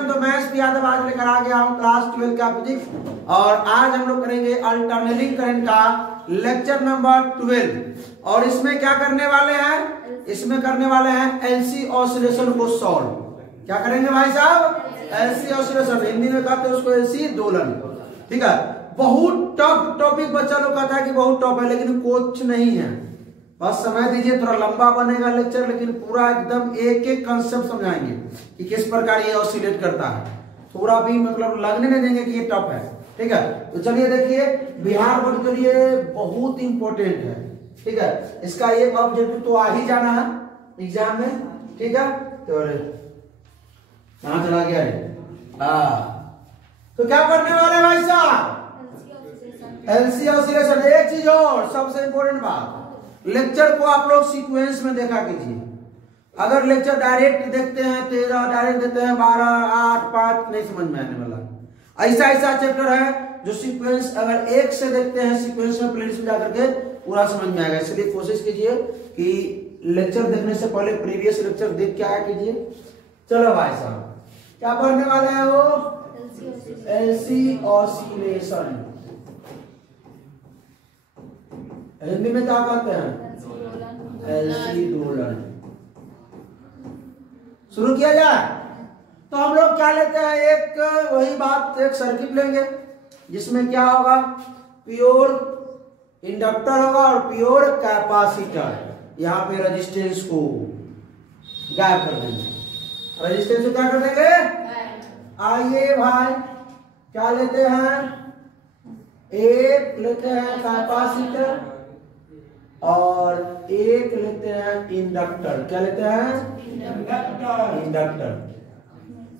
Welcome तो मैं SP Yadav आज लेकर आ गया हूँ क्लास 12 का फिजिक्स और आज हम लोग करेंगे अल्टरनेटिंग करंट का लेक्चर नंबर 12 और इसमें क्या करने वाले हैं, इसमें करने वाले हैं एलसी ऑसिलेशन को सॉल्व। क्या करेंगे भाई साहब? एलसी ऑसिलेशन, हिंदी में कहते हैं उसको एलसी दोलन। ठीक है, बहुत टफ टॉपिक बच्चा लोग कहता है कि बहुत टफ है, लेकिन कुछ नहीं है, बस समय दीजिए। थोड़ा लंबा बनेगा लेक्चर, लेकिन पूरा एकदम एक एक कंसेप्ट समझाएंगे कि किस प्रकार ये ऑसिलेट करता है। थोड़ा भी मतलब लगने नहीं देंगे कि ये टफ है। ठीक है, तो चलिए देखिए, बिहार बोर्ड के लिए बहुत इंपॉर्टेंट है। ठीक है, इसका एक ऑब्जेक्टिव तो आ ही जाना है एग्जाम में। ठीक है, तो कहां चला गया रे? तो क्या करने वाले भाई साहब? LC oscillation. एक चीज और सबसे इंपॉर्टेंट बात, लेक्चर को आप लोग सीक्वेंस में देखा कीजिए। अगर लेक्चर डायरेक्ट देखते हैं 13, डायरेक्ट देते हैं 12, 8, 5, नहीं समझ में आने वाला। ऐसा ऐसा चैप्टर है जो सीक्वेंस अगर एक से देखते हैं सीक्वेंस में प्लेलिस्ट में जाकर के पूरा समझ में आएगा। इसलिए कोशिश कीजिए कि लेक्चर देखने से पहले प्रीवियस लेक्चर देख के आया कीजिए। चलो भाई साहब, क्या पढ़ने वाले हैं वो? LC oscillation. हिंदी में क्या कहते हैं? एलसी दोलन। शुरू किया जाए तो हम लोग क्या लेते हैं, एक वही बात, एक सर्किट लेंगे जिसमें क्या होगा, प्योर इंडक्टर होगा और प्योर कैपेसिटर। यहाँ पे रेजिस्टेंस को गायब कर देंगे, रेजिस्टेंस को क्या कर देंगे? आइए भाई, क्या लेते हैं? एक लेते हैं कैपेसिटर और एक लेते हैं इंडक्टर। क्या लेते हैं? इंडक्टर।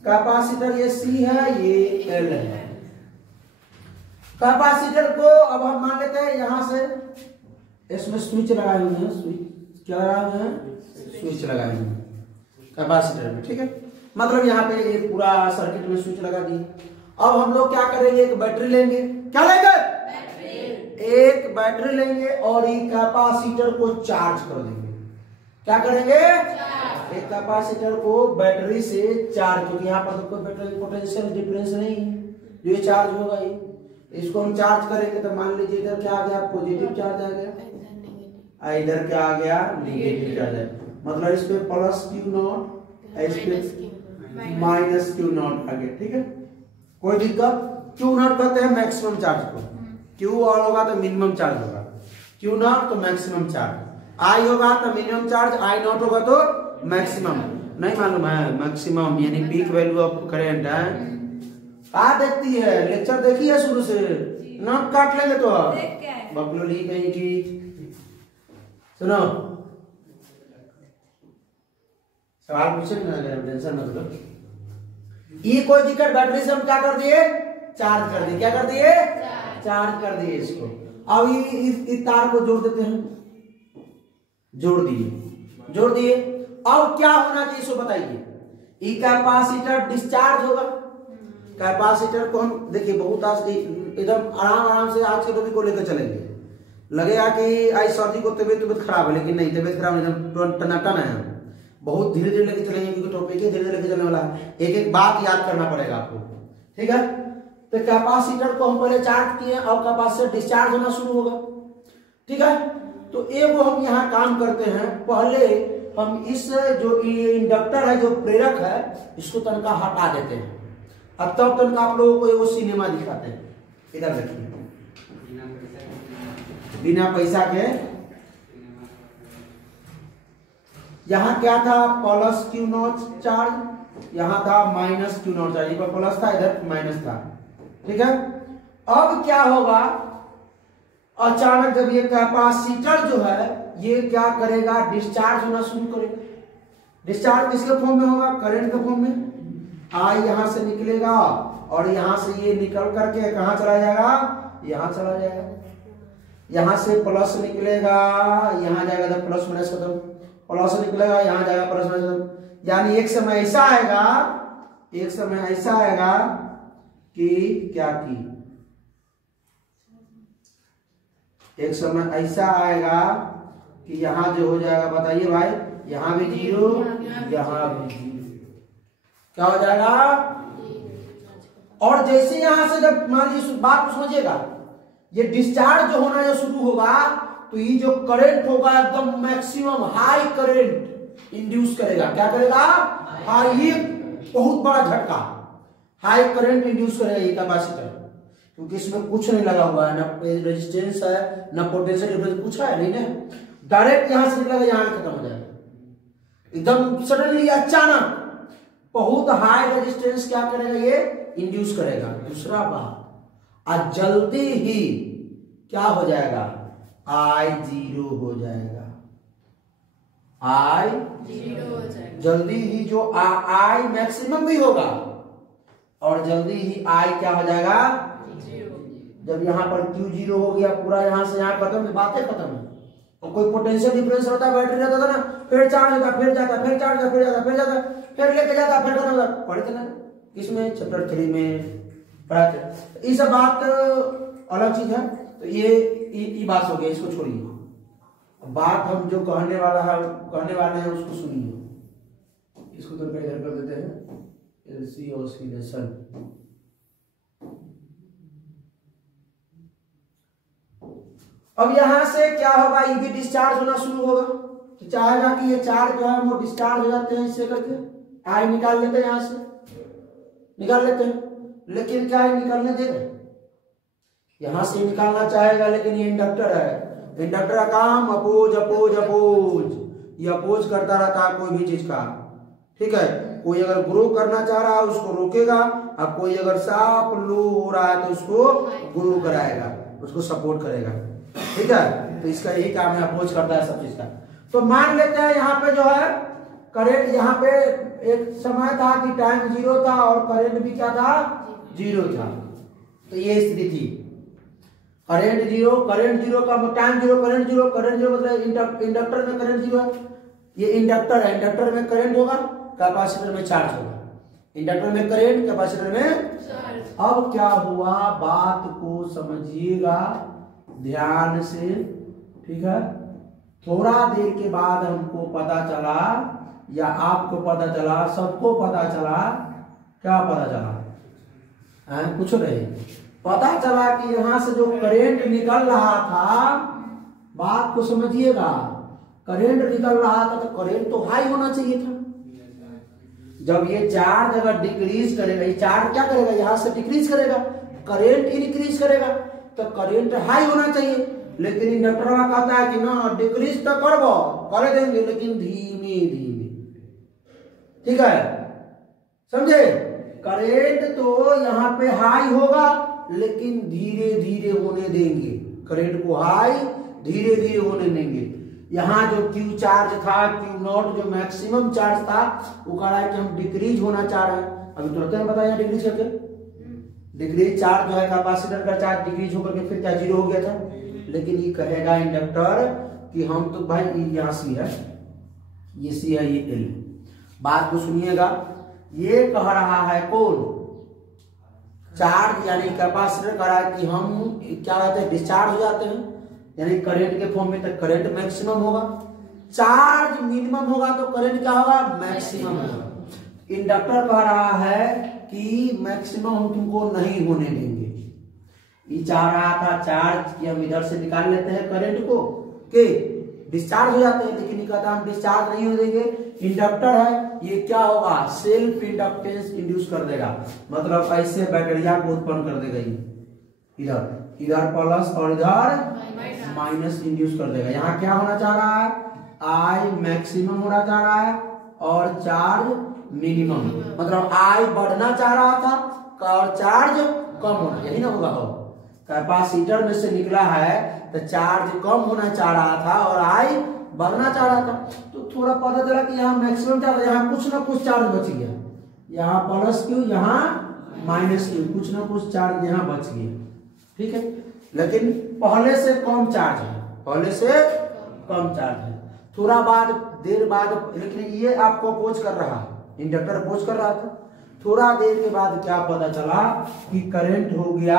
कैपेसिटर ये सी है, ये एल है। कैपेसिटर को अब हम मान लेते हैं यहां से, इसमें स्विच लगाए हुए हैं। स्विच क्या लगाए हुए हैं? स्विच लगाए हुए हैं कैपेसिटर में। ठीक है, मतलब यहाँ पे ये पूरा सर्किट में स्विच लगा दिए। अब हम लोग क्या करेंगे, एक बैटरी लेंगे। क्या लेंगे? एक बैटरी लेंगे और ये कैपेसिटर को चार्ज कर देंगे। क्या करेंगे? एक कैपेसिटर को बैटरी से चार्ज, क्योंकि यहाँ पर तो कोई बैटरी पोटेंशियल डिफरेंस नहीं है, जो ये चार्ज होगा ये, इसको हम चार्ज करेंगे तो मान लीजिए इधर क्या आ गया, पॉजिटिव चार्ज आ गया, इधर क्या आ गया, नेगेटिव चार्ज है। मतलब इस पे प्लस क्यू नॉट, इस पे माइनस क्यू नॉट आ गया। ठीक है, कोई दिक्कत? क्यू नॉट कहते हैं मैक्सिमम चार्ज को, क्यू ऑन होगा तो मिनिमम चार्ज होगा, क्यू नॉट तो मैक्सिमम चार्ज, आई होगा तो मिनिमम चार्ज, आई नॉट होगा तो मैक्सिमम। नहीं मालूम है? मैक्सिमम यानी पीक वैल्यू ऑफ करंट है। क्या देखती है? लेक्चर देखी है शुरू से? नोट काट लेंगे तो बकलोली कहीं की। सुनो, सवाल पूछेंगे ना, टेंशन मत लो। ये कोई दिक्कत, बैटरी से हम क्या कर दिए? चार्ज कर दिए। क्या कर दिए? चार्ज कर दिए इसको। अब इस तार को जोड़ देते हैं, जोड़ दिए, जोड़ दिए। अब क्या होना चाहिए इसको बताइए? ये कैपेसिटर डिस्चार्ज होगा। कैपेसिटर को हम देखिए बहुत आज एकदम आराम आराम से आज के टॉपिक को लेकर चलेंगे। लगेगा कि आज सर्दी को तबियत खराब है, लेकिन नहीं, तबियत खराब नहीं, टनाटन है। बहुत धीरे धीरे लेके चलेंगे क्योंकि टॉपिक है धीरे धीरे लेके चलने वाला है। एक एक बात याद करना पड़ेगा आपको। ठीक है, तो कैपेसिटर को हम पहले चार्ज किए और कैपेसिटर डिस्चार्ज होना शुरू होगा। ठीक है, तो एक हम यहाँ काम करते हैं, पहले हम इस जो इंडक्टर है, जो प्रेरक है, इसको तनका हटा देते हैं। अब तब तक आप लोगों को वो सिनेमा दिखाते हैं। इधर देखिए, बिना पैसा के यहाँ क्या था, प्लस क्यू नॉट चार्ज, यहाँ था माइनस क्यू नॉट चार्ज। इधर प्लस था, इधर माइनस था। ठीक है, अब क्या होगा, अचानक जब ये कैपेसिटर जो है ये क्या करेगा, डिस्चार्ज होना शुरू करेगा। डिस्चार्ज किसके फॉर्म में होगा? करंट के फॉर्म में। आई यहां से निकलेगा और यहां से ये निकल करके कहां चला जाएगा? यहां चला जाएगा। यहां से प्लस निकलेगा, यहां जाएगा तो प्लस माइनस खत्म, प्लस निकलेगा, यहां जाएगा प्लस माइनस खत्म। यानी एक समय ऐसा आएगा, एक समय ऐसा आएगा कि क्या की, एक समय ऐसा आएगा कि यहां जो हो जाएगा, बताइए भाई, यहां भी जीरो, यहां भी जीरो। क्या हो जाएगा। और जैसे यहां से जब मान लीजिए बात को समझिएगा, ये डिस्चार्ज जो होना जो शुरू होगा तो ये जो करंट होगा एकदम मैक्सिमम हाई करंट इंड्यूस करेगा। क्या करेगा, हाई, बहुत बड़ा झटका, हाई करंट इंड्यूस करेगा ये कैपेसिटर, क्योंकि इसमें कुछ नहीं लगा हुआ है, ना रेजिस्टेंस है ना पोटेंशियल डिफरेंस, कुछ है नहीं ना, डायरेक्ट यहां से निकलेगा यहां खत्म हो जाएगा एकदम सडनली, अचानक बहुत हाई रेजिस्टेंस क्या करेगा ये इंड्यूस करेगा। दूसरा बात, आज जल्दी ही क्या हो जाएगा, I 0 हो जाएगा, I 0 हो जाएगा, जल्दी ही जो I मैक्सिमम भी होगा और जल्दी ही I क्या हो जाएगा 0। जब यहाँ पर Q 0 हो गया पूरा, यहां से यहाँ खत्म, बातें खत्म है। और कोई पोटेंशियल डिफरेंस रहता है, बैटरी रहता था ना, फिर चार्ज होता, फिर जाता, फिर चार्ज होता, फिर जाता, फिर जाता, फिर लेके जाता, फिर खत्म होता, पढ़े थे ना इसमें चैप्टर 3 में पढ़ा थे। ये सब बात अलग चीज है, तो ये बात हो गई, इसको छोड़िए। बात हम जो कहने वाले हैं उसको सुनिए। इसको तो इधर कर देते हैं, एलसी ऑसिलेशन। अब यहां से क्या होगा, ये भी डिस्चार्ज होना शुरू होगा, तो चाहेगा कि ये चार्ज जो है वो डिस्चार्ज हो जाते हैं, इससे करके आई निकाल लेते हैं, यहां से निकाल लेते हैं, लेकिन क्या ये निकालने देगा, यहां से निकालना चाहेगा, लेकिन ये इंडक्टर है, इंडक्टर का काम अपोज अपोज अपोज, ये अपोज करता रहता है कोई भी चीज का, ठीक है। कोई अगर ग्रो करना चाह रहा है उसको रोकेगा, अब कोई अगर साफ लो हो रहा है तो उसको ग्रो कराएगा, उसको सपोर्ट करेगा, ठीक है। तो इसका यही काम है, अपोज करता है सब चीज का। तो मान लेते हैं यहाँ पे जो है करंट, यहाँ पे एक समय था कि टाइम 0 था और करंट भी क्या था 0 था, तो ये स्थिति थी, करंट 0 का टाइम 0, करंट 0, करंट 0 मतलब इंडक्टर में करंट 0 है, ये इंडक्टर है, इंडक्टर में करंट होगा, कैपेसिटर में चार्ज होगा, इंडक्टर में करंट, कैपेसिटर में चार्ज। अब क्या हुआ, बात को समझिएगा ध्यान से, ठीक है। थोड़ा देर के बाद हमको पता चला, या आपको पता चला, सबको पता चला, क्या पता चला, कुछ नहीं, पता चला कि यहां से जो करंट निकल रहा था, बात को समझिएगा, करंट निकल रहा था तो करंट तो हाई होना चाहिए था। जब ये चार्ज अगर डिक्रीज करेगा, ये चार्ज क्या करेगा, यहां से डिक्रीज करेगा, करंट इंक्रीज करेगा, तो करंट हाई होना चाहिए, लेकिन इंडक्टर में कहता है कि ना डिक्रीज तो कर देंगे, लेकिन धीमे धीमे, ठीक है, समझे। करंट तो यहाँ पे हाई होगा, लेकिन धीरे धीरे होने देंगे, करंट को हाई धीरे धीरे होने देंगे। यहाँ जो Q चार्ज था, Q0 जो मैक्सिमम चार्ज था, वो कह रहा है कि हम डिक्रीज होना चाह रहे हैं, अभी तुरंत में बताया डिक्रीज करके, डिक्रीज चार्ज जो है कैपेसिटर का चार्ज डिक्रीज होकर के फिर क्या 0 हो गया था, लेकिन ये कहेगा इंडक्टर कि हम तो भाई यहाँ C है, ये C है, ये L। बात को सुनिएगा, ये कह रहा है कौन, चार्ज यानी कैपेसिटर कह रहा है कि हम क्या कहते हैं डिस्चार्ज हो जाते हैं, यानी करंट के फॉर्म में, तो करंट मैक्सिमम होगा, चार्ज मिनिमम होगा तो करंट क्या होगा मैक्सिमम होगा। इंडक्टर कह रहा है कि मैक्सिमम हम तुमको नहीं होने देंगे, ये चाह रहा था चार्ज कि हम इधर से निकाल लेते हैं करंट को के डिस्चार्ज हो जाते हैं, लेकिन ये कहता हम डिस्चार्ज नहीं हो देंगे, इंडक्टर है, ये क्या होगा सेल्फ इंडक्टेंस इंड्यूस कर देगा, मतलब ऐसे बैटरिया को उत्पन्न कर देगा, इधर इधर प्लस और इधर माइनस इंड्यूस कर देगा। यहाँ क्या होना चाह रहा है, आई मैक्सिमम होना चाह रहा है और चार्ज मिनिमम, मतलब आई बढ़ना चाह रहा था और चार्ज कम होना, यही ना होगा, हो कैपेसिटर में से निकला है तो चार्ज कम होना चाह रहा था और आई बढ़ना चाह रहा था, तो थोड़ा पता चला कि यहाँ मैक्सिमम चार्ज, यहाँ कुछ ना कुछ चार्ज बच गया, यहाँ प्लस क्यू, यहाँ माइनस क्यू, कुछ ना कुछ चार्ज यहाँ बच गया, ठीक है, लेकिन पहले से कम चार्ज है, पहले से कम चार्ज है। थोड़ा बाद देर बाद, लेकिन ये आपको अपोज कर रहा है, इंडक्टर अपोज कर रहा था, थोड़ा देर के बाद क्या पता चला कि करंट हो गया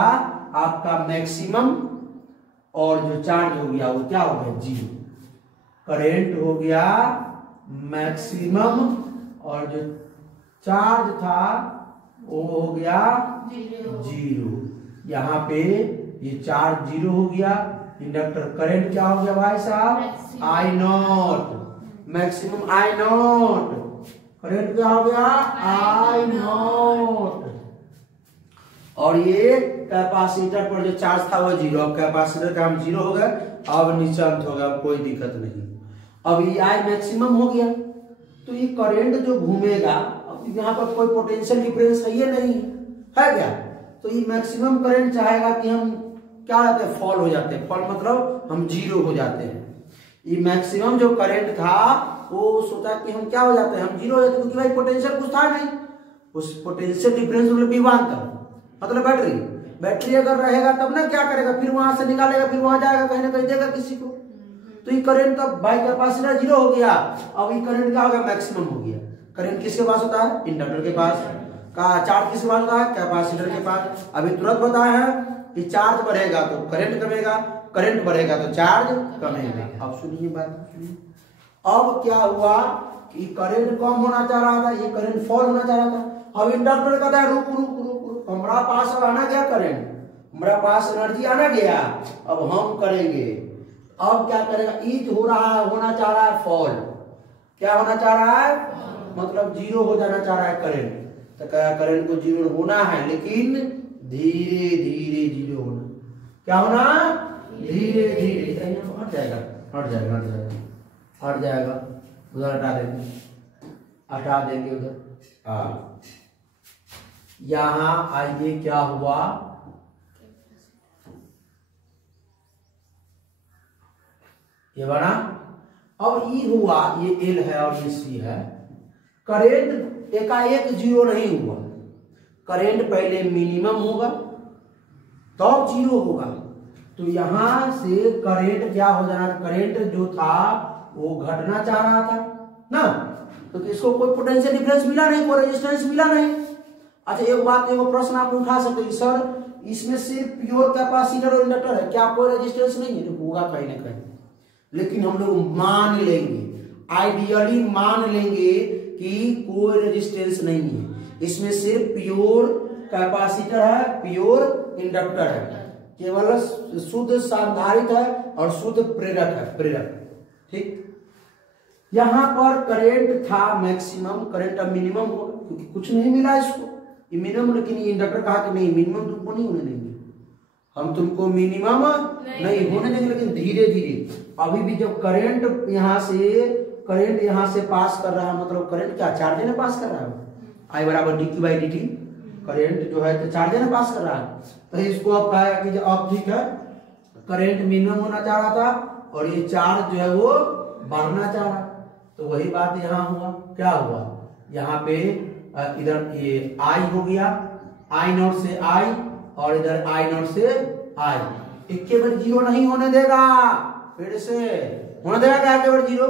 आपका मैक्सिमम और जो चार्ज हो गया वो क्या हो गया 0, करंट हो गया मैक्सिमम और जो चार्ज था वो हो गया 0। यहाँ पे ये चार्ज 0 हो गया। इंडक्टर करंट क्या हो गया भाई साहब? I naught, maximum I naught. Current क्या हो गया? I naught. और ये कैपेसिटर पर जो चार्ज था वो 0। अब कैपेसिटर का हम 0 हो गए, अब निश्चिंत हो गया, कोई दिक्कत नहीं। अब ये आई मैक्सिमम हो गया, तो ये करंट जो घूमेगा, अब यहाँ पर कोई पोटेंशियल डिफरेंस है ये नहीं है क्या? तो ये मैक्सिमम करंट चाहेगा कि हम क्या होते हैं? फॉल हो जाते हैं। फॉल मतलब हम 0 हो जाते हैं। ये मैक्सिमम जो करंट था वो सोचा कि हम क्या हो जाते हैं? हम 0 हो जाते हैं, क्योंकि भाई पोटेंशियल कुछ था नहीं। उस पोटेंशियल डिफरेंस मतलब विभवांतर, मतलब बैटरी अगर रहेगा तब ना क्या करेगा? फिर वहां से निकालेगा, फिर वहां जाएगा, कहीं ना कहीं देगा किसी को। तो ये करंट तब बाई कैपेसिटर 0 हो गया। अब ये करंट क्या हो गया? मैक्सिमम हो गया। करंट किसके पास होता है? इंडक्टर के पास। का चार्ज किसके पास होता है? कैपेसिटर के पास। अभी तुरंत बताया है कि चार्ज बढ़ेगा तो करंट कमेगा, करंट बढ़ेगा तो चार्ज कमेगा। अब सुनिए बात, सुनिए। अब क्या हुआ कि करंट कम होना चाह रहा था, ये करंट फॉल होना चाह रहा था। अब इंडक्टर कहता है रुक रुक रुक रुक, हमारा पास अब आना गया करंट, हमारा पास एनर्जी आना गया, अब हम करेंगे। अब क्या करेगा? ईच हो रहा है, होना चाह रहा है फॉल। क्या होना चाह रहा है? मतलब 0 हो जाना चाह रहा है करंट। तो क्या करंट को 0 होना है, लेकिन धीरे धीरे 0 होना। क्या होना? धीरे धीरे। हट जाएगा, हट जाएगा, हट जाएगा, हट जाएगा। उधर हटा देंगे, हटा देंगे उधर। यहां आइए क्या हुआ? ये बना। अब ई हुआ, ये एल है और ये सी है। करेंट एकाएक 0 नहीं हुआ। करेंट पहले मिनिमम होगा तब 0 होगा। तो यहां से करेंट क्या हो जाना? करेंट जो था वो घटना चाह रहा था ना, तो इसको कोई पोटेंशियल डिफरेंस मिला नहीं, कोई रेजिस्टेंस मिला नहीं। अच्छा एक बात, एक प्रश्न आप उठा सकते हैं, सर इसमें सिर्फ प्योर कैपेसिटर और इंडक्टर है, क्या कोई रेजिस्टेंस नहीं है? तो होगा कहीं ना कहीं, लेकिन हम लोग मान लेंगे, आइडियली मान लेंगे कि कोई रेजिस्टेंस नहीं है। इसमें सिर्फ प्योर कैपेसिटर है, प्योर इंडक्टर है, केवल शुद्ध संधारित्र है और शुद्ध प्रेरक है, प्रेरक। ठीक। यहां पर करंट था मैक्सिमम, करंट अब मिनिमम होगा, क्योंकि कुछ नहीं मिला इसको। ये मिनिमम, लेकिन ये इंडक्टर कहा कि नहीं मिनिमम तुमको नहीं होने देंगे, हम तुमको मिनिमम नहीं होने देंगे, लेकिन धीरे धीरे। अभी भी जब करंट यहां से पास कर रहा है, मतलब करंट क्या चार्ज ने पास कर रहा है, आई बराबर D Q by d T. Current जो है तो चार्ज ने पास कर रहा है। तो इसको अब कहा कि अब ठीक है, करंट मिनिमम होना चाह रहा था और ये चार्ज जो है वो बढ़ना चाह रहा। तो वही बात यहाँ हुआ। क्या हुआ? यहाँ पे इधर ये आई हो गया, आई नॉट से आई, और इधर आई नॉट से आई। इक्के बार 0 नहीं होने देगा, फिर से होने देगा क्या? इक्के बार 0।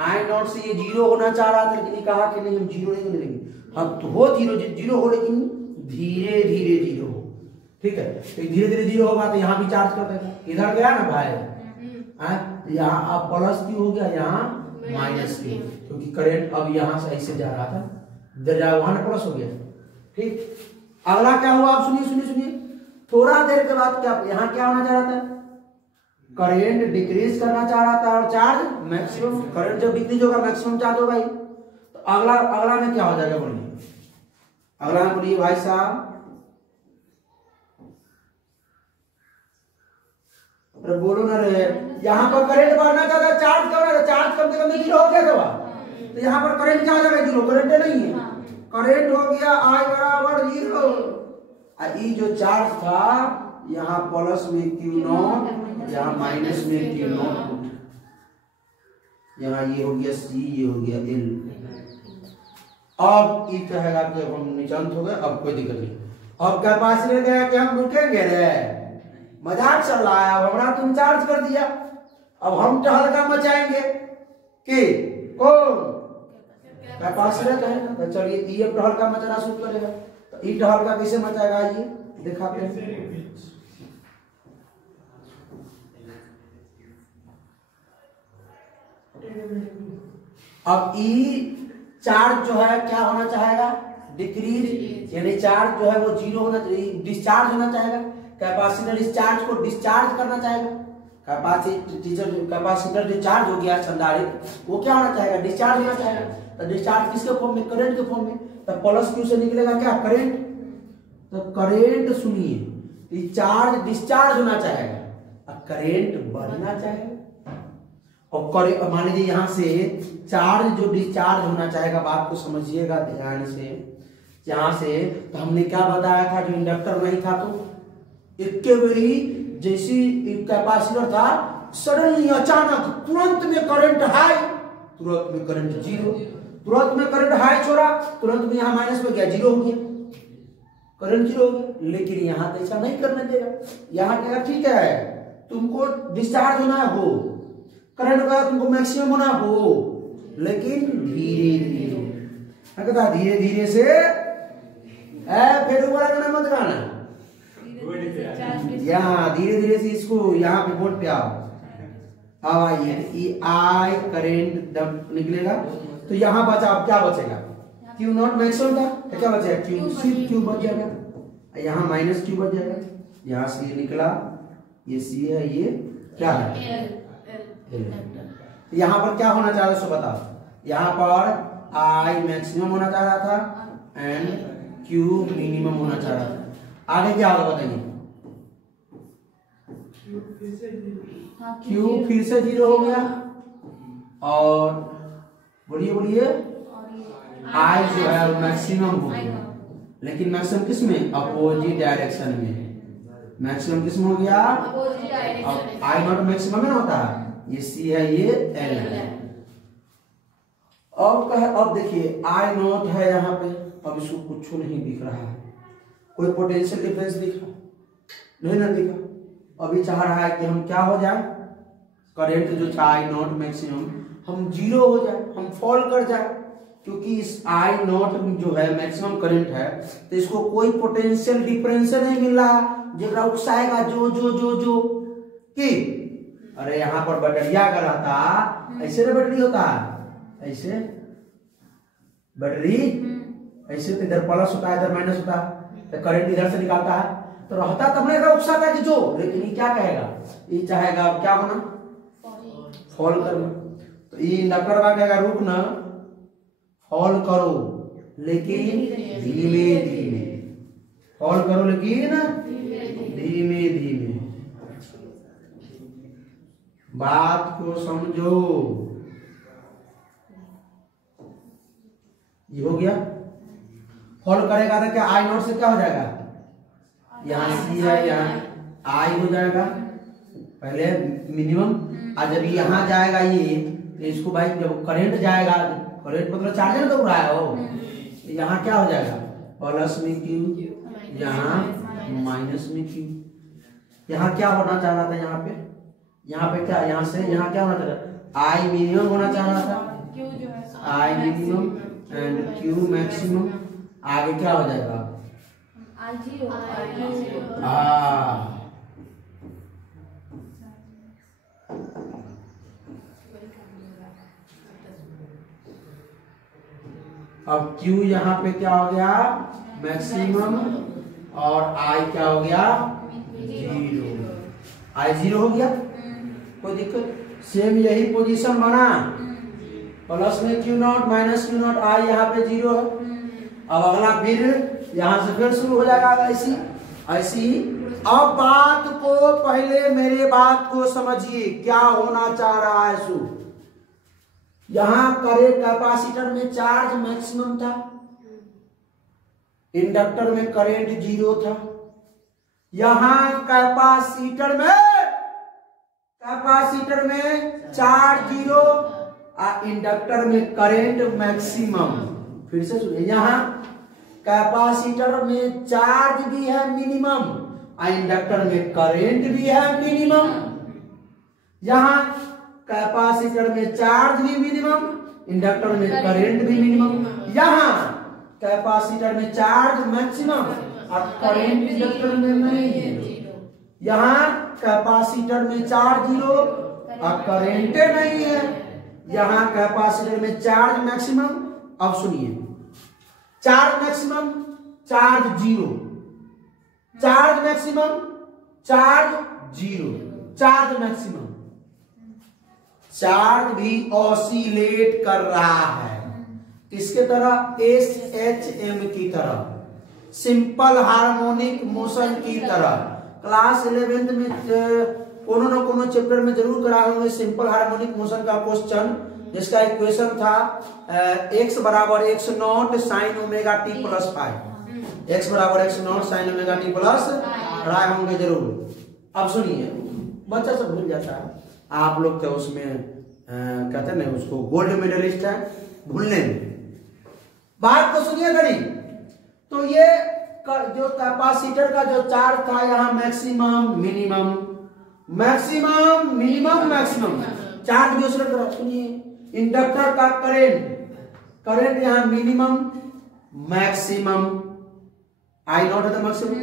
आई नॉट से ये 0 होना चाह रहा था, लेकिन कहा कि नहीं हम 0 नहीं होने देंगे, हम तो हो 0 हो, लेकिन धीरे धीरे 0 हो। ठीक है, तो धीरे धीरे 0 होगा तो यहाँ भी चार्ज कर देगा। इधर गया ना भाई, यहाँ अब प्लस क्यू हो गया, यहाँ माइनस क्यू, क्योंकि करंट अब यहाँ से ऐसे जा रहा था, इधर जा वहां प्लस हो गया। ठीक। अगला क्या हुआ? आप सुनिए सुनिए सुनिए। थोड़ा देर के बाद क्या यहाँ क्या होना चाह रहा था? करंट डिक्रीज करना चाह रहा था और चार्ज मैक्सिमम। करंट जब डिक्रीज होगा मैक्सिमम चार्ज होगा ही। तो अगला में क्या हो जाएगा बोलिए? अगला में बोलिए भाई साहब, अरे बोलो ना रे। यहाँ पर करंट बढ़ना चाहता है, चार्ज कम है, चार्ज कम से कम 0 हो गया था। तो यहाँ पर करंट क्या हो जाएगा? 0। करंट नहीं है, करंट हो गया आई बराबर 0। ये जो चार्ज था यहाँ प्लस में क्यू नॉट, यहाँ माइनस में क्यू नॉट, यहाँ ये हो गया सी, ये हो गया एल। अब ये कहेगा कि हम निचांत हो गए, अब कोई दिक्कत नहीं। अब कैपेसिटर गया कि हम रुकेंगे रे, मजाक चल रहा है, अब हमारा तुम चार्ज कर दिया, अब हम टहलका मचाएंगे कि कौन? कैपेसिटर कहेगा। तो चलिए ये टहलका मचाना शुरू करेगा। तो ये टहलका कैसे मचाएगा, ये दिखाते हैं। अब ई चार्ज जो है क्या होना चाहेगा, डिक्रीज, यानी चार्ज जो है वो जीरो होना चाहिए, डिस्चार्ज होना चाहेगा। कैपेसिटर इस चार्ज को डिस्चार्ज करना चाहेगा। कैपेसिटर जो चार्ज हो गया संधारित्र, वो क्या होना चाहेगा, डिस्चार्ज होना चाहेगा। तो डिस्चार्ज किसके फॉर्म में, करंट के फॉर्म में। तो प्लस क्यू से निकलेगा क्या, करंट। तो करंट सुनिए, चार्ज डिस्चार्ज होना चाहेगा और करंट बढ़ना चाहेगा। और मान लीजिए यहाँ से चार्ज जो डिस्चार्ज होना चाहेगा, बात को समझिएगा ध्यान से। यहाँ से तो हमने क्या बताया था, जो इंडक्टर नहीं था तो इक्के वही जैसी कैपेसिटर था, सडनली अचानक तुरंत में करंट हाई, तुरंत में करंट जीरो, तुरंत में करंट हाई छोड़ा, तुरंत में यहाँ माइनस में गया, जीरो हो गया, करंट जीरो हो गया। लेकिन यहाँ तो ऐसा नहीं करने देगा। यहाँ क्या, ठीक है तुमको डिस्चार्ज होना हो, करंट का तुमको मैक्सिमम होना हो, लेकिन धीरे धीरे, धीरे धीरे से फिर ऊपर मत गाना, यहाँ धीरे धीरे से इसको यहाँ पे बोर्ड पे आओ। अब आइए, आई करंट निकलेगा तो यहाँ बचा, अब क्या बचेगा, क्यू नॉट मैक्सिमम था तो क्या बचेगा, क्यू, सिर्फ क्यू बच जाएगा, यहाँ माइनस क्यू बच जाएगा। यहाँ से ये निकला, ये सी है, ये क्या है, यहाँ पर क्या होना चाह रहा है बताओ। यहाँ पर आई मैक्सिमम होना चाह रहा था एंड क्यू मिनिमम होना चाह रहा था। आगे क्या होगा बताइए, क्यू फिर से जीरो हो गया और बोलिए बोलिए आई जो है मैक्सिमम हो गया। लेकिन मैक्सिमम किस में, अपोजिट डायरेक्शन में। मैक्सिमम किस में हो गया, आई नॉट मैक्सिमम में होता है, ये सी है, ये एल है। अब देखिए आई नॉट है यहाँ पे, अब इसको कुछ नहीं दिख रहा है, कोई पोटेंशियल डिफरेंस दिख रहा नहीं ना दिखा। अभी चाह रहा है कि हम क्या हो जाए, करंट जो था आई नॉट मैक्सिमम हम जीरो हो जाए, हम फॉल कर जाए, क्योंकि इस आई नॉट जो है मैक्सिमम करंट है तो इसको कोई पोटेंशियल डिफरेंस नहीं मिल रहा, जरा उकसाएगा जो जो जो जो कि अरे यहाँ पर बैटरिया अगर रहता, ऐसे ना बैटरी होता है, ऐसे बैटरी ऐसे तो इधर प्लस होता है इधर माइनस होता है, तो करंट इधर से निकालता है तो रहता तब नहीं उकसाता कि जो, लेकिन ये क्या कहेगा, ये चाहेगा क्या होना, फॉल करना। तो ये इंडक्टर का कहेगा रुकना, फॉल करो लेकिन धीमे धीमे, फॉल करो लेकिन धीमे धीमे, बात को समझो। ये हो गया, फॉल करेगा तो क्या आई नॉट से क्या हो जाएगा, यहाँ सी है, यहाँ आई हो जाएगा पहले मिनिमम, और जब यहाँ जाएगा ये तो इसको भाई जब करंट जाएगा, करंट मतलब चार्जर तो रहा है वो, यहाँ क्या हो जाएगा, प्लस में क्यू, यहाँ माइनस में क्यू। यहाँ क्या होना चाह रहा था, यहाँ पे क्या, यहाँ से यहाँ क्या होना चाह रहा, आई मिनिमम होना चाह रहा था, I minimum and Q maximum. आगे क्या हो जाएगा, अब Q यहाँ पे क्या हो गया, मैक्सिमम, और I क्या हो गया, जीरो। I जीरो हो गया, कोई दिक्कत, सेम यही पोजीशन बना, प्लस में Q not minus Q not, I यहाँ पे जीरो है। अब अगला फिर यहाँ से फिर शुरू हो जाएगा ऐसी ऐसी। अब बात को पहले मेरे बात को समझिए, क्या होना चाह रहा है सु, यहां करे कैपेसिटर में चार्ज मैक्सिमम था, इंडक्टर में करंट जीरो था। यहां कैपेसिटर में चार्ज जीरो और इंडक्टर में करंट मैक्सिमम। फिर से सुनिए, यहां कैपेसिटर में चार्ज भी है मिनिमम और इंडक्टर में करंट भी है मिनिमम। यहां कैपेसिटर में चार्ज भी मिनिमम, इंडक्टर में करंट भी मिनिमम। यहां कैपेसिटर में चार्ज मैक्सिमम और करंट इंडक्टर में नहीं है। यहां कैपेसिटर में चार्ज जीरो और करंट नहीं है। यहां कैपेसिटर में चार्ज मैक्सिमम, अब सुनिए, charge maximum, charge zero, charge maximum, charge zero, charge maximum, charge भी ऑसिलेट कर रहा है किसके तरह, SHM की तरह, सिंपल हार्मोनिक मोशन की तरह। क्लास 11th में कोनो न कोनो चैप्टर में जरूर कराए होंगे सिंपल हार्मोनिक मोशन का क्वेश्चन, जिसका इक्वेशन था x बराबर x not sine omega t plus five, x बराबर x not sine omega t plus, पढ़ाए होंगे जरूर। अब सुनिए, बच्चा सब भूल जाता है, आप लोग तो उसमें कहते हैं ना उसको गोल्ड मेडलिस्ट है भूलने में। बात को सुनिए गरी, तो ये जो कैपेसिटर का जो चार्ज था यहाँ maximum minimum, maximum minimum maximum charge भी उसने करा। सुनिए, इंडक्टर का करंट, करंट यहाँ मिनिमम मैक्सिमम, आई नॉट है तो मैक्सिमम।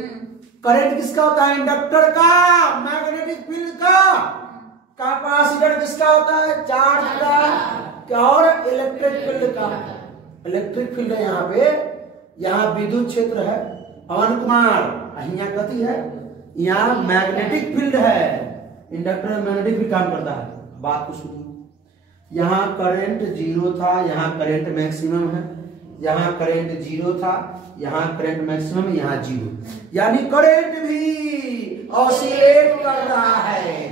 करंट किसका होता है, इंडक्टर का, मैग्नेटिक फील्ड का। कैपेसिटर किसका होता है, चार्ज का और इलेक्ट्रिक फील्ड का। इलेक्ट्रिक फील्ड है यहाँ पे, यहाँ विद्युत क्षेत्र है अमन कुमार, यहाँ गति है, यहाँ मैग्नेटिक फील्ड है। इंडक्टर में मैग्नेटिक फील्ड काम करता है। बात को सुनिए, यहाँ करंट जीरो था, यहाँ करंट मैक्सिमम है, यहाँ करंट जीरो था, यहाँ करंट मैक्सिमम, यहाँ जीरो, यानी करंट भी ऑसिलेट कर रहा है,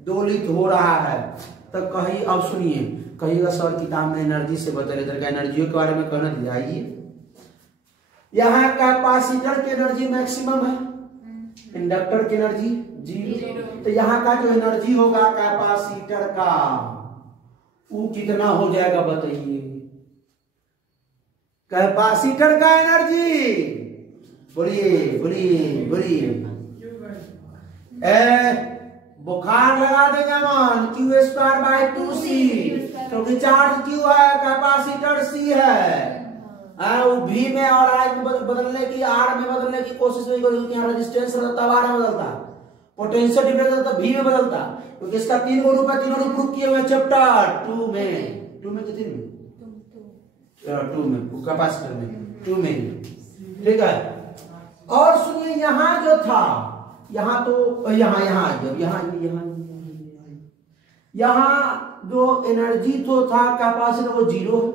दोलित हो रहा है। तो कहीं, अब सुनिए, कहिएगा सर किताब में एनर्जी से बता लेते हैं, एनर्जी के बारे में कहना दिया। यहाँ कैपेसिटर की एनर्जी मैक्सिमम है, इंडक्टर की एनर्जी जीरो। तो यहाँ का जो एनर्जी होगा कैपेसिटर का, वो कितना हो जाएगा बताइए। कैपेसिटर का एनर्जी बोलिए बोलिए बोलिए, बुखार लगा देगा मन, क्यू स्क्वायर बाय 2c, क्योंकि चार्ज क्यू है, कैपेसिटर सी है। वो भी में और आर में बदलने की, आर में बदलने की कोशिश नहीं करो, क्योंकि यहाँ रेजिस्टेंस रहता है, आर में बदलता, पोटेंशियल डिफरेंस रहता है, भी में बदलता, क्योंकि इसका तीन गो रूप है, तीनों रूप प्रूव किए हुए चैप्टर 2 में, 2 में, 2 में कैपेसिटर में, 2 में, ठीक है। और सुनिए, यहाँ जो था, यहाँ तो यहाँ जो एनर्जी तो था कैपेसिटर वो जीरो है,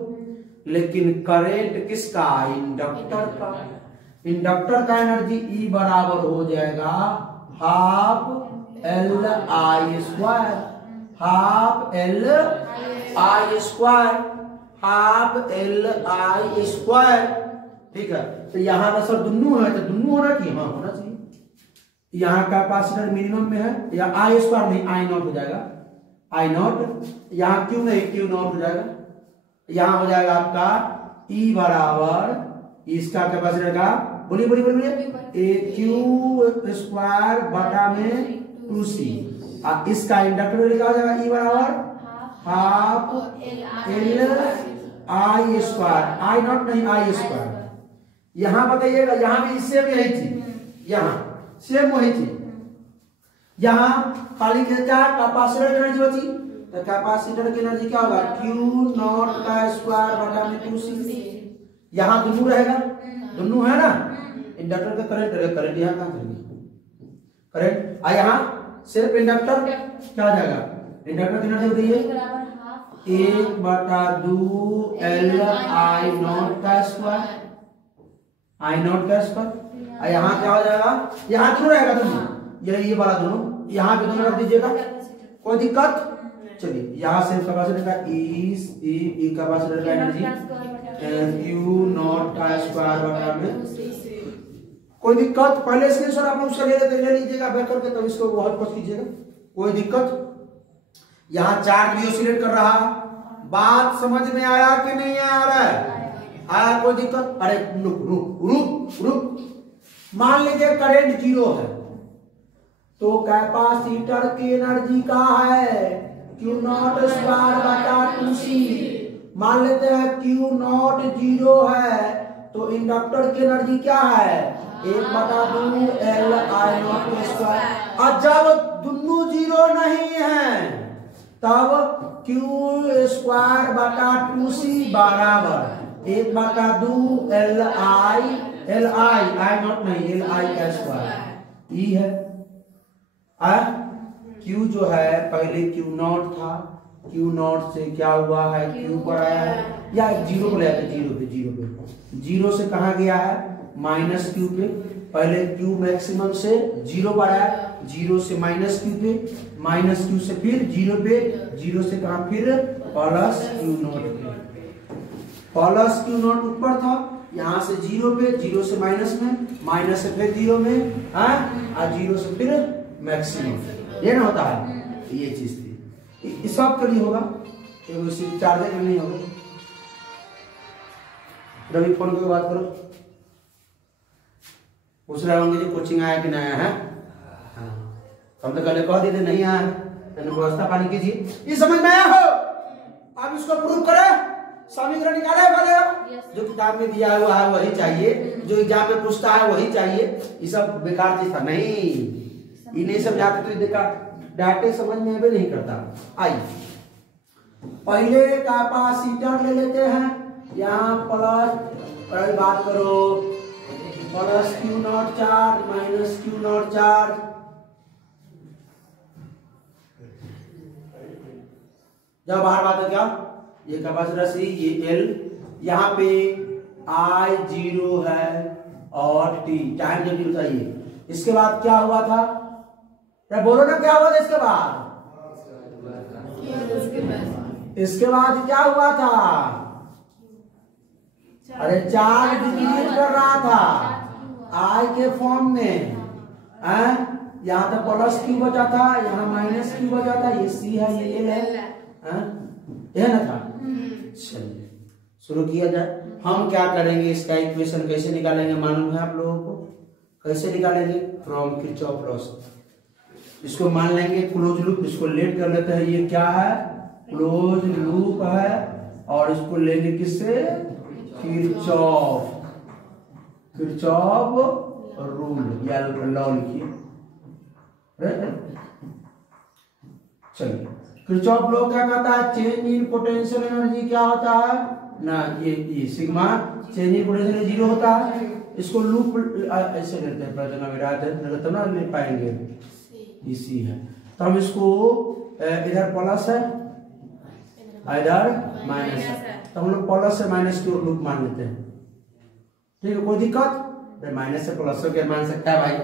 लेकिन करंट किसका, इंडक्टर का। इंडक्टर का एनर्जी E बराबर हो जाएगा half L I square, half L I square, half L I square, ठीक है। तो यहाँ का सर दुन्नू है, तो दुन्नू होना चाहिए, हाँ होना चाहिए। यहाँ कैपेसिटर मिनिमम में है, या आई स्क्वायर नहीं, आई नॉट हो जाएगा, आई नॉट। यहाँ क्यू नहीं, क्यू नॉट हो जाएगा। यहाँ हो जाएगा आपका E बराबर इसका कैपेसिटर का, बोलिए बोलिए बोलिए, ए क्यू स्क्वायर बटा में 2c। इसका इंडक्टर लिखा हो जाएगा E बराबर half L I square, I not नहीं, आई स्क्वायर। यहाँ बताइएगा, यहाँ भी सेम यही थी, यहाँ सेम वही थी। यहाँ खाली क्या कैपेसिटर की एनर्जी बची, तो कैपेसिटर की एनर्जी क्या होगा, Q नॉट का स्क्वायर बटा में 2c। यहाँ दोनों रहेगा, दोनों है ना। इंडक्टर का करंट रहेगा, करंट यहाँ कहाँ करेंगे, करंट आ, यहाँ सिर्फ इंडक्टर क्या हो जाएगा, इंडक्टर की एनर्जी होती है 1/2 L I नॉट का स्क्वायर, आई नॉट का स्क्वायर। यहाँ क्या हो जाएगा, यहाँ दोनों रहेगा, दोनों ये वाला दोनों, यहाँ भी दोनों रख दीजिएगा, कोई दिक्कत। चलिए, यहाँ सिर्फ कैपेसिटर का ई कैपेसिटर का एनर्जी Q नॉट का स्क्वायर बटा में, कोई दिक्कत। पहले स्क्रीनशॉट आप लोग उसका ले लीजिएगा बैक करके, तब इसको बहुत कुछ कीजिएगा, कोई दिक्कत। यहाँ चार्ज भी ऑसिलेट कर रहा, बात समझ में आया कि नहीं आ रहा है, आया कोई दिक्कत। अरे रुक रुक रुक रुक, मान लीजिए करंट जीरो है, तो कैपेसिटर की एनर्जी क्या है, Q नॉट स्क्वायर बटा 2c। मान लेते हैं Q नॉट जीरो है, तो इंडक्टर की एनर्जी क्या है, 1/2 L I नॉट स्क्वायर। और जब दोनों जीरो नहीं है, तब Q स्क्वायर बटा 2c बराबर एक बटा 2 Li नॉट नहीं Li का स्क्वायर ई है। Q जो है पहले Q नॉट था, Q नॉट से क्या हुआ है Q पर आया है, या जीरो को ले आते, जीरो से कहाँ गया है माइनस Q पे, पहले Q मैक्सिमम से जीरो पर आया, जीरो से माइनस Q पे, माइनस Q से फिर जीरो पे, जीरो से कहाँ फिर प्लस Q नॉट पे, प्लस Q नॉट ऊपर था, यहाँ से जीरो पे, जीरो से माइनस में, माइनस से फिर जीरो में, और जीरो से फिर मैक्सिमम, ये ना होता है, ये चीज थी। इस सब के लिए होगा, चार्जर में नहीं होगा। रवि फोन की बात करो, पूछ रहे होंगे जो कोचिंग आया कि नहीं आया है, हम तो कल कह देते नहीं आया, व्यवस्था पानी कीजिए। ये समझ में आया हो, आप इसको प्रूव करें, समीकरण निकाले वाले जो किताब में दिया हुआ है वही चाहिए, जो एग्जाम में पूछता है वही चाहिए, ये सब बेकार चीज था नहीं, ये नहीं समझाते तो बेकार डाटे समझ में भी नहीं करता। आइए पहले कैपेसिटर ले लेते हैं, यहाँ प्लस बात करो plus Q not charge minus Q not charge, जब बाहर बात है क्या ये कैपेसिटर सी, ये L, यहाँ पे I 0 है और T टाइम जब था ये, इसके बाद क्या हुआ था, बोलो ना क्या हुआ था इसके बाद, इसके बाद क्या हुआ था, अरे चार्ज डिक्रीज कर रहा था I के फॉर्म में, यहाँ तो प्लस Q बचा था, यहाँ माइनस Q बचा था, ये C है ये L है, यह ना था। चलिए शुरू किया जाए। हम क्या करेंगे, इसका इक्वेशन कैसे निकालेंगे मालूम है आप लोगों को, कैसे निकालेंगे, फ्रॉम किरचॉफ लॉ। इसको मान लेंगे क्लोज लूप, इसको लेट कर लेते हैं, ये क्या है क्लोज लूप है, और इसको लेंगे किससे, किरचॉफ रूल या लॉ लिखिए। चलिए किरचॉफ लॉ क्या कहता है, चेंज इन पोटेंशियल एनर्जी क्या होता है ना, ये sigma change in potential energy zero होता है। इसको लूप ऐसे लेते हैं, तब ना ले पाएंगे, इसी है तो हम इसको इधर प्लस है इधर माइनस है, तो हम लोग प्लस से माइनस की लूप मान लेते हैं, ठीक है कोई दिक्कत, माइनस से प्लस हो मान सकता है भाई।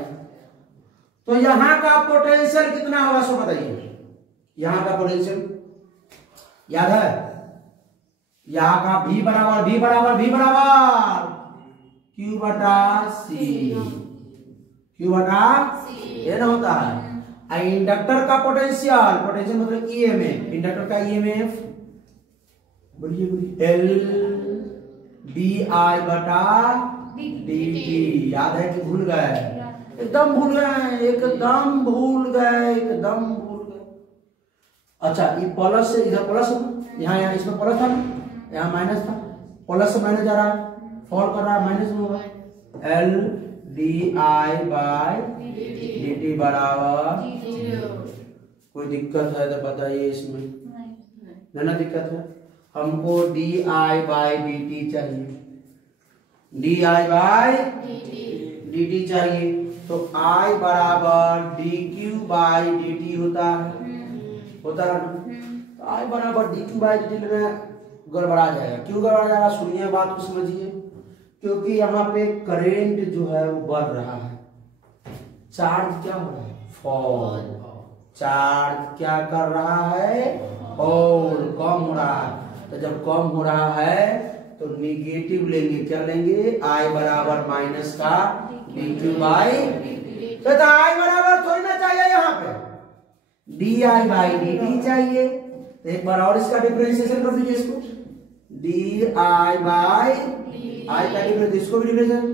तो यहाँ का पोटेंशियल कितना होगा सो बताइए, यहाँ का पोटेंशियल याद है, यहाँ का V बराबर Q बटा C, Q बटा ये ना होता है। इंडक्टर का पोटेंशियल मतलब EMF, इंडक्टर का EMF बोलिए L di बटा dt, याद है कि भूल गए, एकदम भूल गए। अच्छा ये प्लस से इधर प्लस, यहाँ इसमें प्लस था, यहाँ माइनस था, प्लस से माइनस जा रहा है, फॉल कर रहा है, माइनस में होगा, L di बाय dt बराबर, कोई दिक्कत है तो बताइए इसमें, ना दिक्कत है, हमको di बाय dt चाहिए, di बाय dt चाहिए, तो I बराबर dq बाय dt होता है ना, तो I बराबर dq बाय dt में गड़बड़ा जाएगा, क्यों गड़बड़ा जाएगा सुनिए बात को समझिए, क्योंकि यहाँ पे करंट जो है वो बढ़ रहा है, चार्ज क्या हो रहा है फॉल, चार्ज क्या कर रहा है और कम हो रहा है, तो जब कम हो रहा है तो निगेटिव लेंगे, क्या लेंगे I बराबर माइनस का dq बाय, तो I बराबर थोड़ी ना चाहिए, यहाँ पे di बाय dt चाहिए, तो एक बार और इसका डिफरेंशिएशन कर दीजिए, इसको di बाय I का डिफरेंस, इसको भी डिफरेंशिएशन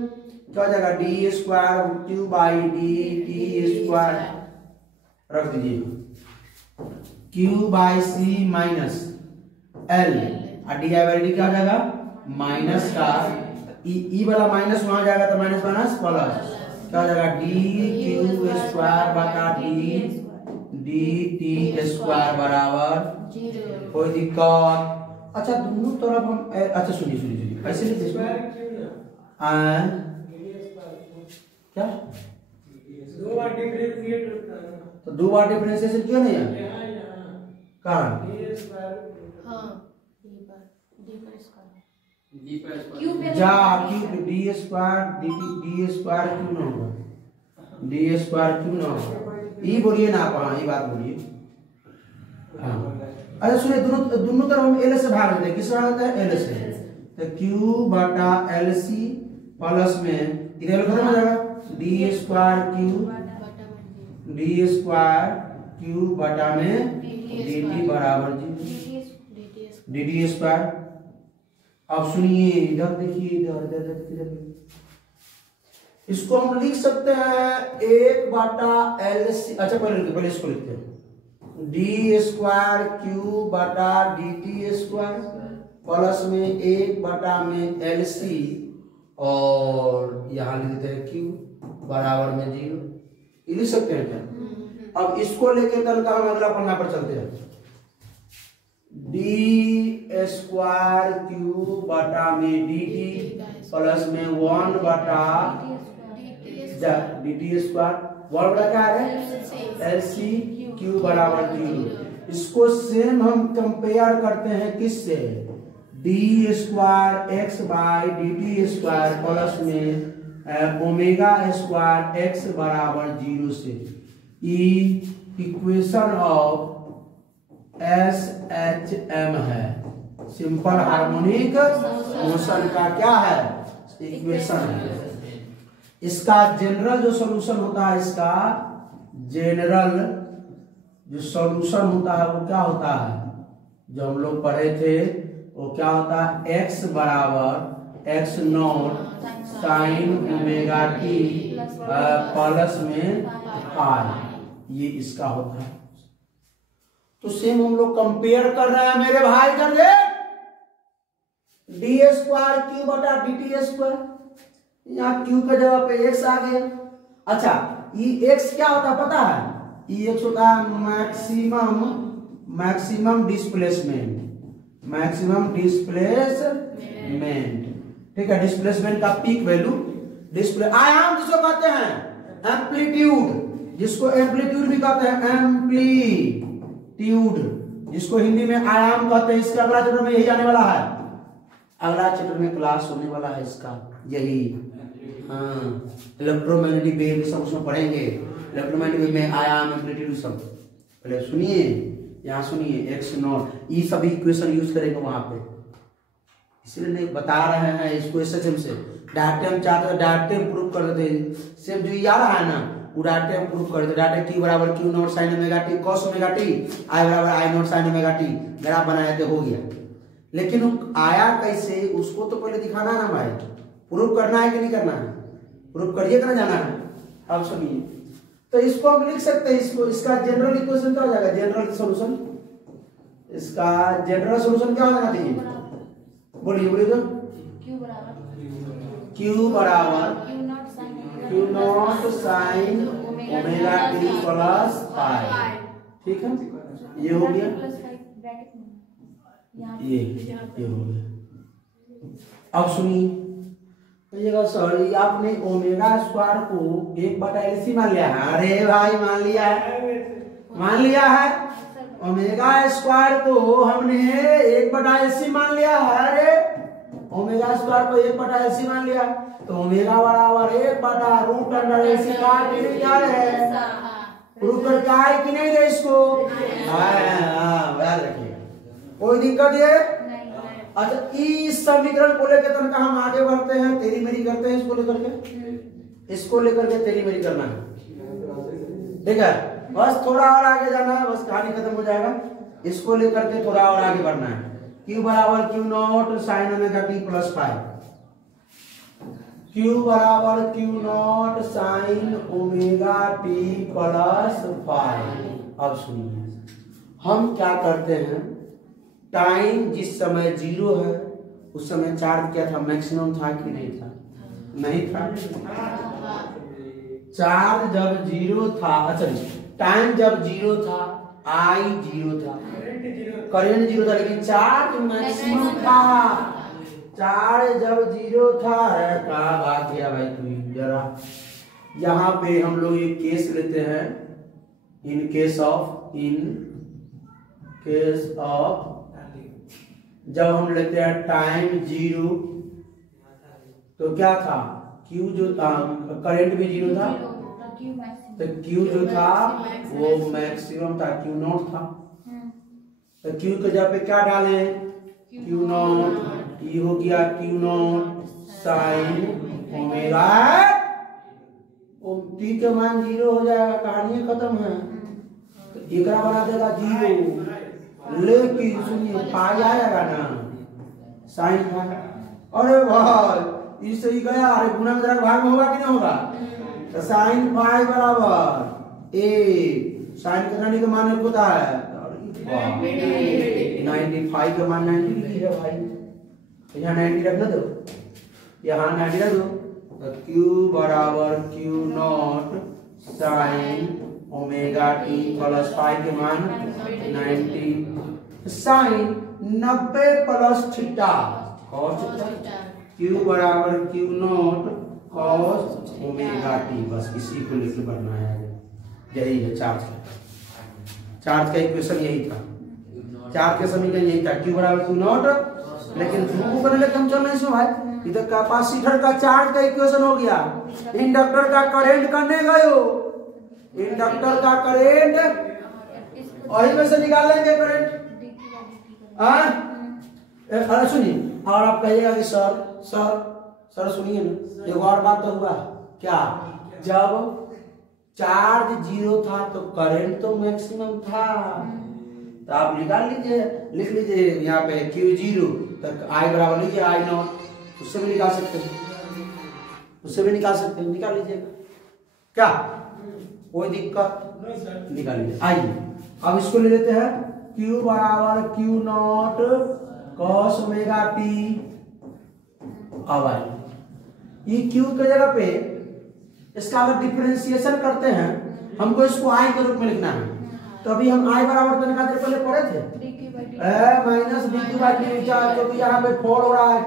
क्या हो जाएगा, d square q by dt square रख दीजिए, q by c minus l, और डी आई बाई डी क्या हो जाएगा माइनस का ई वाला माइनस वहां जाएगा तो माइनस माइनस प्लस, क्या हो जाएगा डी क्यू स्क्वायर बटा डी टी स्क्वायर बराबर, कोई दिक्कत। अच्छा दोनों तरफ हम, अच्छा सुनिए ऐसे लिख दो क्या तो 2 बार डिफरेंशिएशन क्यों नहीं है कारण जा cube D square D square क्यों ना होगा डी स्क्वायर क्यों ना होगा ये बोलिए ना आप हाँ ये बात बोलिए हाँ अच्छा सुनिए दोनों तरफ हम एल से भाग देते हैं किस भाग देते हैं एल से तो क्यू बटा एल सी प्लस में इधर खत्म हो जाएगा डी स्क्वायर क्यू बटा में डी टी बराबर डी टी स्क्वायर। अब सुनिए इधर देखिए इधर इसको हम लिख सकते हैं 1 बटा एल सी अच्छा पहले इसको लिखते हैं डी स्क्वायर क्यू बटा डी टी स्क्वायर प्लस में 1 बटा में एल सी और यहां लिखते हैं क्यू बराबर में 0 लिख सकते हैं क्या। अब इसको लेके तल का हम अगला पन्ना पर चलते हैं डी स्क्वायर क्यू बटा में डी टी प्लस में 1 बटा डी टी स्क्वायर 1 बटा क्या है एल सी क्यू बराबर 0। इसको सेम हम कंपेयर करते हैं किससे d square x by d t square plus में ओमेगा स्क्वायर एक्स बराबर 0 से equation of S H M है सिंपल हार्मोनिक मोशन का क्या है इक्वेशन है। इसका जनरल जो सॉल्यूशन होता है इसका जनरल जो सॉल्यूशन होता है वो क्या होता है जो हम लोग पढ़े थे वो क्या होता है x बराबर x not sine omega t plus में पाई ये इसका होता है। तो सेम हम लोग कंपेयर कर रहे हैं मेरे भाई कर दे डी स्क्वायर क्यू बटा डी टी स्क्वायर यहाँ क्यू का जगह पे x आ गया। अच्छा ये x क्या होता है पता है ये x होता है मैक्सिमम डिस्प्लेसमेंट ठीक है डिस्प्लेसमेंट का पीक वैल्यू डिस्प्ले आयाम जिसको कहते हैं एम्पलीट्यूड जिसको एम्पलीट्यूड भी कहते हैं एम्पलीट्यूड जिसको हिंदी में आयाम कहते हैं। इसका अगला चैप्टर में यही आने वाला है अगला चैप्टर में क्लास होने वाला है इसका यही हाँ इलेक्ट्रोमैग्नेटिक वेव सब उसमें पढ़ेंगे इलेक्ट्रोमैग्नेटिक वेव में आयाम एम्पलीट्यूड सब पहले सुनिए यहाँ सुनिए एक्स नॉट ये सभी इक्वेशन यूज करेंगे वहां पे इसलिए नहीं बता रहे हैं इसको एसएचएम से डायरेक्ट हम चाहते हैं डायरेक्ट प्रूफ कर देते सेम जो ये आ रहा है ना वो डायरेक्ट प्रूफ कर देते डायरेक्ट टी बराबर q naught sine omega t cos omega t I बराबर I naught sine omega t graph बनाया तो हो गया। लेकिन आया कैसे उसको तो पहले दिखाना है ना भाई प्रूफ करना है कि नहीं करना है प्रूफ करिए करना जाना है। अब सुनिए तो इसको हम लिख सकते हैं इसको इसका जनरल इक्वेशन क्या हो जाएगा जनरल सॉल्यूशन इसका जनरल सॉल्यूशन क्या हो जाना चाहिए बोलिए बोलिए तो क्यू बराबर q naught sine omega t plus पाई ठीक है ये हो गया ये हो गया। अब सुनिए कहिएगा सर आपने ओमेगा स्क्वायर को 1 बटा एल सी मान लिया है। अरे भाई मान लिया है ओमेगा स्क्वायर को हमने 1 बटा एल सी मान लिया है। अरे ओमेगा स्क्वायर को 1 बटा एल सी मान लिया तो ओमेगा बराबर 1 बटा रूट अंडर एल सी का क्या है प्रूफ कर क्या है कि नहीं है इसको याद रखिएगा कोई दिक्कत है। अच्छा इस समीकरण को लेकर तनका हम आगे बढ़ते हैं तेरी मेरी करते हैं इसको लेकर के तेरी मेरी करना है ठीक है बस थोड़ा और आगे जाना है बस कहानी खत्म हो जाएगा। इसको लेकर के थोड़ा और आगे बढ़ना है क्यू बराबर q naught sine omega t plus pi q बराबर q naught sine omega t plus pi. अब सुनिए हम क्या करते हैं टाइम जिस समय 0 है उस समय चार्ज क्या था मैक्सिमम था कि नहीं था नहीं था चार्ज जब 0 था अच्छा टाइम जब 0 था आई 0 था करंट 0 था लेकिन चार्ज मैक्सिमम था चार्ज जब जीरो था, क्या बात किया भाई तू जरा। यहाँ पे हम लोग एक केस लेते हैं, इन केस ऑफ जब हम लेते हैं टाइम जीरो, तो क्या था, क्यू जो था, करंट भी जीरो था, तो क्यू जो था वो मैक्सिमम था, क्यू नॉट था। तो क्यू के जगह पे क्या डाले, क्यू नॉट, ये हो गया Q naught sine omega, T के मान जीरो हो जाएगा, कहानी खत्म है। तो एक बना देगा जीरो, लेकिन सुनिए पाई आएगा ना साइन फाई, अरे भाई इससे ही गया, अरे गुना में भाग में होगा कि नहीं होगा, तो साइन फाई बराबर ए, साइन कितना का मान होता है 95 का मान 90 डिग्री है भाई, तो यहाँ 90 रखना दो, यहाँ 90 रख दो, तो Q बराबर Q naught sine omega t plus five के मान 90 sine 90 plus theta cos theta, Q बराबर Q naught cos omega t, बस इसी को लेकर बढ़ना है, यही है चार्ज का इक्वेशन यही था, चार्ज के समीकरण यही था, Q बराबर Q नॉट, लेकिन ध्रुव करने लगे हम चल नहीं सुन भाई, इधर कैपेसिटर का चार्ज का इक्वेशन हो गया, इंडक्टर का करंट करने गए हो, इंडक्टर का करंट वही में से निकालेंगे करंट, अरे सुनिए, और आप कहिएगा कि सर सुनिए ना, एक और बात तो हुआ क्या, जब चार्ज जीरो था तो करंट तो मैक्सिमम था, तो आप निकाल लीजिए, लिख लीजिए यहाँ पे Q जीरो, तो आई बराबर लीजिए आई नॉट, उससे भी निकाल सकते हैं, निकाल लीजिएगा, क्या कोई दिक्कत, निकाल लीजिए। आइए अब इसको ले लेते हैं, Q बराबर Q naught cos omega T, अब आइए ये Q की जगह पे इसका अगर डिफरेंशिएशन करते हैं, हमको इसको आई के रूप में लिखना है, तो अभी हम आई बराबर तो निकालते पहले पढ़े थे minus D Q by D, क्योंकि यहाँ पे फोड़ हो रहा है,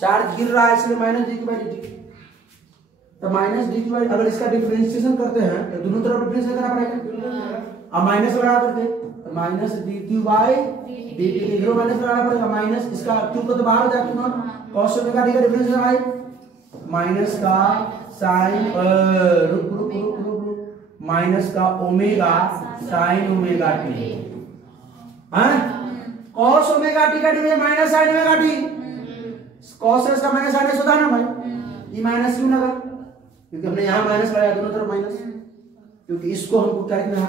चार्ज गिर रहा है, इसलिए minus D Q by D, तो माइनस डी क्यू बाई, अगर इसका डिफरेंशिएशन करते हैं तो दोनों तरफ डिफरेंशिएशन करना पड़ेगा, अब माइनस लगा करके तो minus D Q by D, इधर माइनस लगाना पड़ेगा, माइनस इसका क्यू को तो बाहर हो जाएगा, कॉस ओमेगा टी का डिफरेंशिएशन आई माइनस का साइन माइनस का omega sine omega t, cos omega t का division minus sine omega t, cos का माइनस साइन होता है ना भाई, ये माइनस क्यों लगा, क्योंकि हमने यहाँ माइनस लगाया, दोनों तरफ माइनस, क्योंकि इसको हमको क्या लिखना है,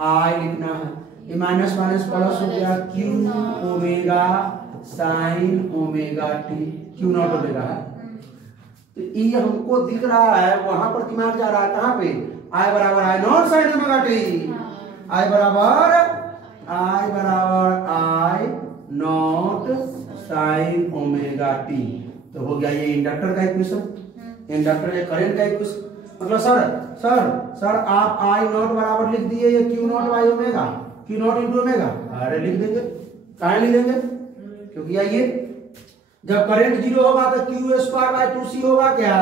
आई लिखना है, ये माइनस माइनस प्लस हो गया Q omega sine omega T, Q not omega है, तो ये हमको दिख रहा है, वहां पर दिमाग जा रहा है कहां पे, आई बराबर I naught sine omega t, I बराबर I naught sine omega T, तो हो गया ये इंडक्टर का इक्वेशन, इंडक्टर या करंट का इक्वेशन, मतलब सर आप आई नॉट बराबर लिख दिए ये Q not by omega, Q not into omega, अरे लिख देंगे, कहां लिख देंगे, क्योंकि आइए जब करंट जीरो होगा तो क्यू स्क्वायर बाई 2c होगा क्या,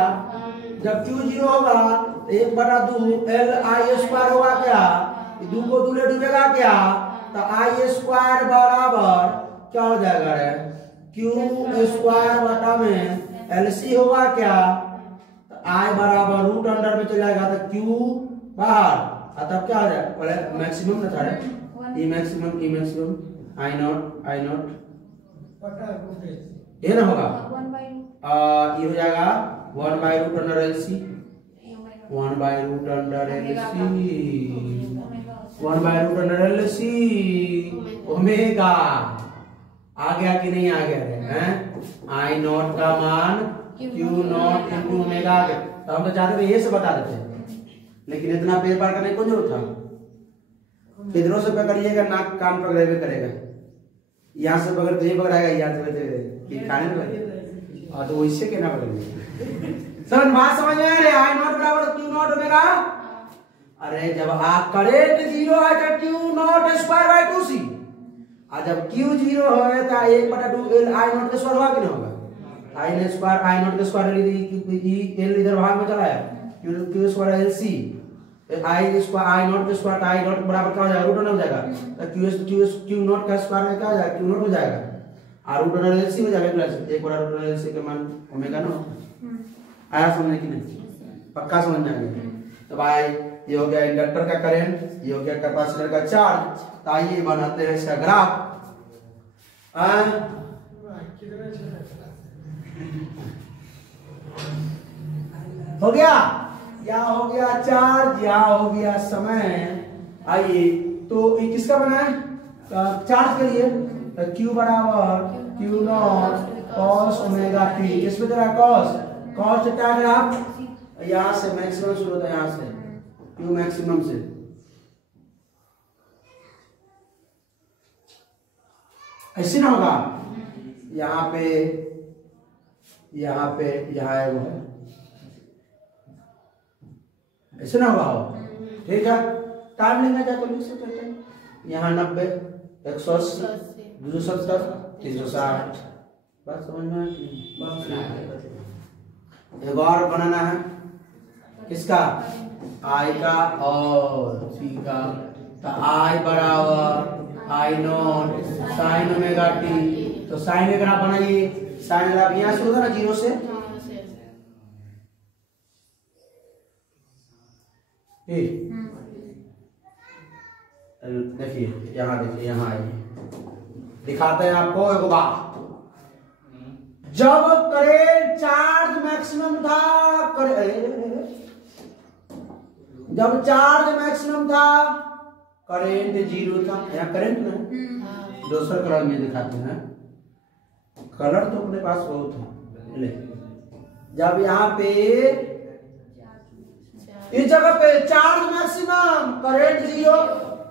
जब क्यू जीरो होगा तो 1/2 एल आई स्क्वायर होगा क्या, 2 को 2 ले डूबेगा क्या, तो आई स्क्वायर बराबर क्या हो जाएगा रे, क्यू स्क्वायर बटा में एलसी होगा क्या, तो आई बराबर रूट अंडर में चला जाएगा, तो क्यू बाहर, तब क्या हो जाएगा, पहले मैक्सिमम था रे, ई मैक्सिमम आई नॉट ये ना होगा, ये हो जाएगा 1 by root under LC, 1 by root under LC omega, आ गया कि नहीं आ गया है, आई नॉट का मान क्यू नॉट इंटू ओमेगा आ गया, तो हम तो चाहते थे ये से बता देते हैं, लेकिन इतना पेड़ पार करने को जरूरत था, इधरों से पकड़िएगा नाक कान पकड़े हुए करेगा, यहाँ से पकड़ तो ये पकड़ाएगा, यहाँ से खाने में लगे, और तो इससे कहना पड़ेगा, सर बात समझ में आ रही है, आई नॉट बराबर क्यू नॉट ओमेगा, अरे जब आप करंट जीरो है तो Q not square by 2c, और जब Q 0 हो तो 1/2 L I नॉट का स्क्वायर होगा कि नहीं होगा? I स्क्वायर I नॉट का स्क्वायर L इधर भाग में चला है, Q square L C I square I not का स्क्वायर I नॉट बराबर क्या हो जाएगा? रूट हो जाएगा। तो Q नॉट का स्क्वायर में क्या हो जाएगा? Q नॉट हो जाएगा और रूट L C हो जाएगा प्लस 1/रूट L C का मान ओमेगा ना। आया समझ कि नहीं? पक्का समझ में आ गया? तो भाई ये हो गया इंडक्टर का करंट, ये हो गया कैपेसिटर का चार्ज। तो आइए बनाते हैं इसका ग्राफ। हो गया, यहाँ हो गया चार्ज, यहाँ हो गया समय। आइए तो ये किसका बना है? चार्ज के लिए तो Q बराबर Q not cos omega t। किसमें दे रहा है? cos क्या है? आप यहाँ से मैक्सिमम शुरू होता है, यहाँ से Q मैक्सिमम से ऐसे ना होगा। यहाँ पे यहाँ है वो है, ऐसे ना होगा। ठीक है, टाइम लेंगे जाए तो लिख सकते हैं। यहाँ 90, 180, 270, 360। बस समझ में एक और बनाना है किसका? I का और C का। तो I बराबर I not sine omega t। तो साइन का ग्राफ बनाइए। साइन ग्राफ यहाँ से होगा ना 0 से, देखिए यहाँ देखिए, यहाँ आइए दिखाते हैं आपको एक बात। जब करंट चार्ज मैक्सिमम था, जब चार्ज मैक्सिमम था करंट 0 था। यहाँ करंट में दूसरा कलर में दिखाते हैं, कलर तो अपने पास बहुत है। जब यहाँ पे इस जगह पे चार्ज मैक्सिमम करंट 0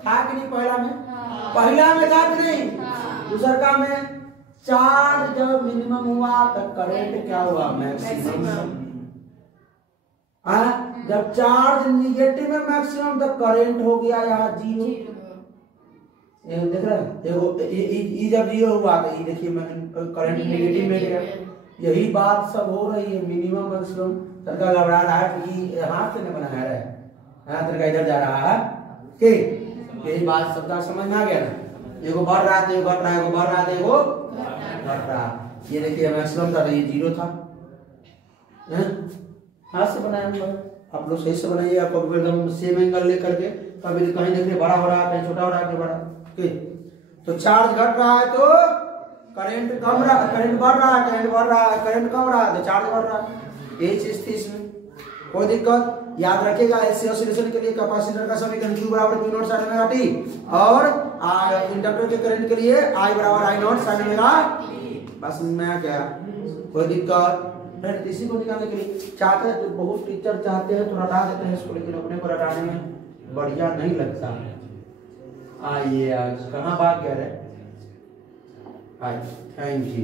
था कि नहीं? पहला में पहला में था कि नहीं? दूसरा का में चार्ज जब मिनिमम हुआ तब करंट क्या हुआ? मैक्सिमम। जब चार्ज निगेटिव में मैक्सिमम तब करंट हो गया यहाँ 0। देख रहे हैं? देखो ये जब 0 हुआ तो ये देखिए करंट निगेटिव में गया। यही बात सब हो रही है, मिनिमम मैक्सिमम। तड़का घबरा रहा है कि हाथ से नहीं बना है, हाथ तड़का इधर जा रहा है कि यही बात सबका समझ में आ गया ना। एगो बढ़ रहा था, एगो घट रहा है, एगो बढ़ रहा था, एगो घट रहा। ये देखिए मैक्सिमम था, ये 0 था। हाथ से बनाया हम लोग, आप लोग सही से बनाइए। आपको एकदम सेम एंगल लेकर के, कभी कहीं देखिए बड़ा हो रहा है, कहीं छोटा हो रहा है, कहीं बड़ा। तो चार्ज घट रहा है तो करंट कम रहा, करंट बढ़ रहा है, करंट बढ़ रहा है, करंट कम रहा है तो चार्ज बढ़ रहा है। यही चीज थी इसमें, कोई दिक्कत? याद रखिएगा एसी ऑसिलेशन के लिए कैपेसिटर का समीकरण Q बराबर Q naught sine omega t और इंडक्टर के करंट के लिए I बराबर I not sine omega t। बस में आ गया, कोई दिक्कत? फिर इसी को निकालने के लिए चाहते हैं तो बहुत टीचर चाहते हैं तो रटा देते हैं इसको, लेकिन अपने को रटाने में बढ़िया नहीं लगता। आइए आज कहाँ बात कह रहे? Thank you.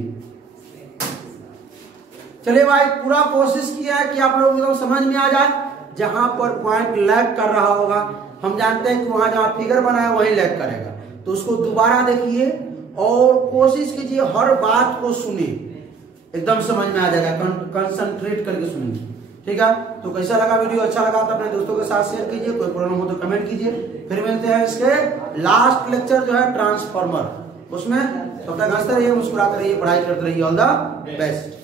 चलिए भाई, पूरा कोशिश किया है कि आप लोगों को समझ में आ जाए। जहां पर पॉइंट लैग कर रहा होगा, हम जानते हैं कि वहां जहां फिगर बना है वहीं लैग करेगा, तो उसको दोबारा देखिए और कोशिश कीजिए हर बात को सुनिए, एकदम समझ में आ जाएगा। कंसंट्रेट करके सुनिए, ठीक है? तो कैसा लगा वीडियो? अच्छा लगा तो अपने दोस्तों के साथ शेयर कीजिए, कोई प्रॉब्लम हो तो कमेंट कीजिए। फिर मिलते हैं इसके लास्ट लेक्चर जो है ट्रांसफार्मर, उसमें तब तक हंसते रहिए, मुस्कुराते रहिए, पढ़ाई करते रहिए। All the best.